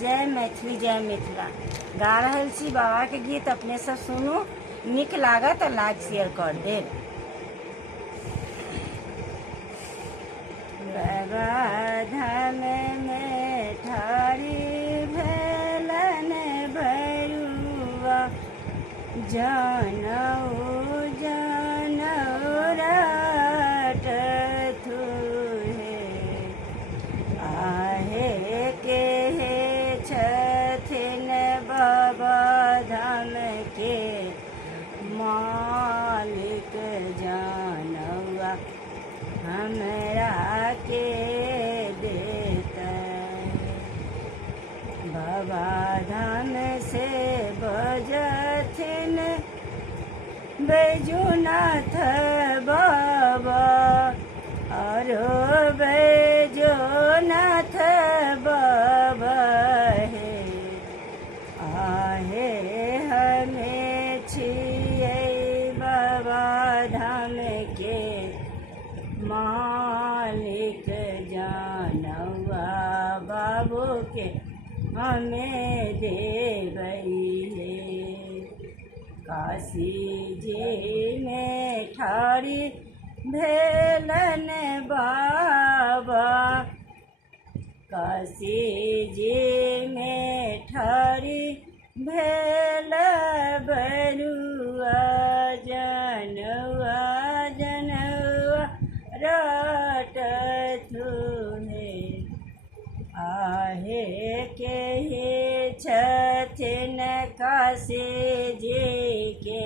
जय मैथिली जय मिथिला। गा रहल छी बाबा के गीत, अपने सब सुनू, नीक लागत तो लाइक शेयर कर देब। बाबा धाम में ठारी भेलन भैरुआ, जानऊ जानऊ रटथु हे। आहे के हे छथिन बाबा धाम के मालिक, जानौआ हमरा के देते। बाबा धाम से बजथिन बैजूनाथ बाबा, अरो बैजूनाथ बाबा हे। आहे हमें छियै बाबा धाम के मालिक, जानौआ बाबू के हमें देवई हे। काशी जी में ठारी भेलन बाबा, काशी जी में ठारी भेल बरुआ, जनौआ जनौआ रटथु हे। आहे के हे छथिन काशी जी के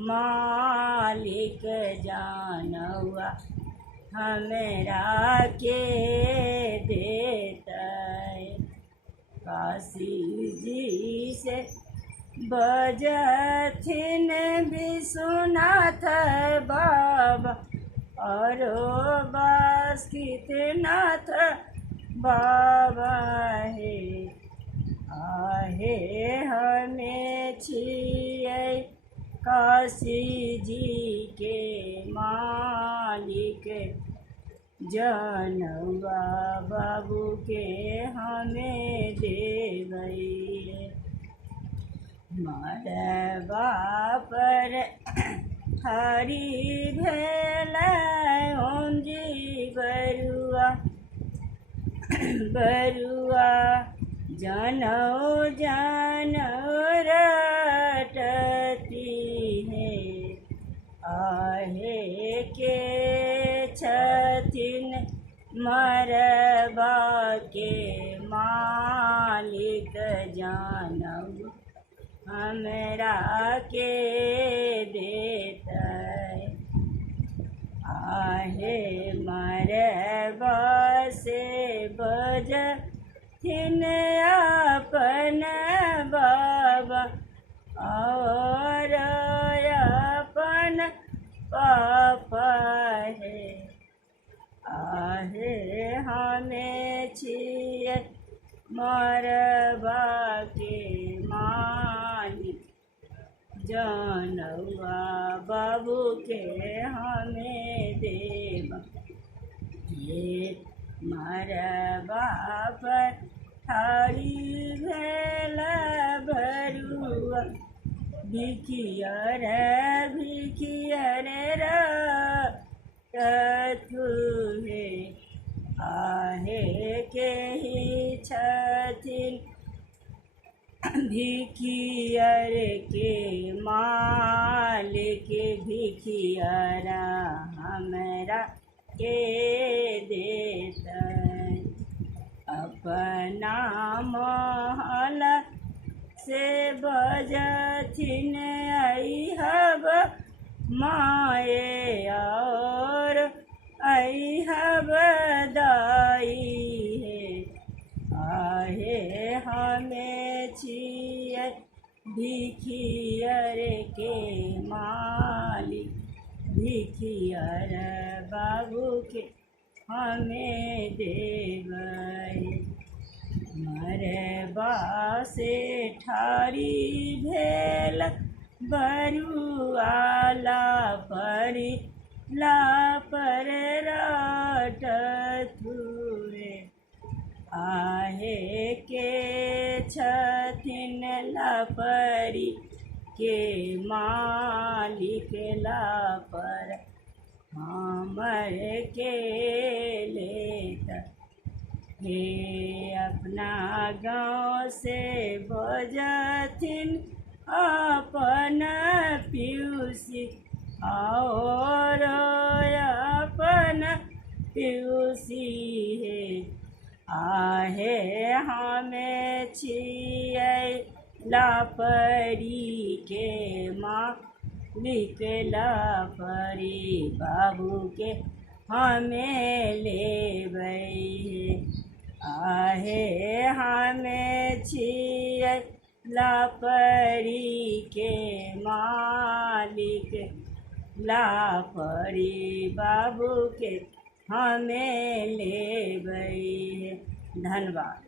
मालिक, जानौआ हमरा के देते। काशी जी से बजथिन विश्वनाथ बाबा, औरो बासुकीनाथ बाबा हे। आहे हमें छियै काशी जी के मालिक, जानौआ बाबू के हमें देवई। मरबा पर ठारी भेल ओम जी बरुआ, बरुआ जानौ जानौ रटती है। आहे के छथिन मरबा के मालिक, जानौ हमरा के देते। आहे मरबा से बजथिन अपन बाबा, और अपन पापा है। आहे हमें छियै मरबा के मालिक, जानौआ बाबू के हमें देव। ये मरबा पर ठारी भेल बरुआ, भिखियर भिखियर रटथु हे। आहे के ही छथिन भिखियर के मालिक, भिखियरा हमरा के देते। अपना महल से बजथिन अइहब माए, और अइहब दाई हे। आहे हमें छियै भिखियर के मालिक, भिखियर बाबू के हमें देवई। मरबा से ठारी भेल बरुआ, लापरी लापर रटथु हे। आहे के छथिन लापरी के मालिक लापर हमर के लेत। हे अपना गाँव से बजथिन अपन पीयूसी और अपन पीयूसी हे आहे हमें छियै लापरी के मालिक लापरी बाबू के हमें लेबै। आहे हमें छियै लापरी के मालिक लापरी बाबू के हमें लेबै। धन्यवाद।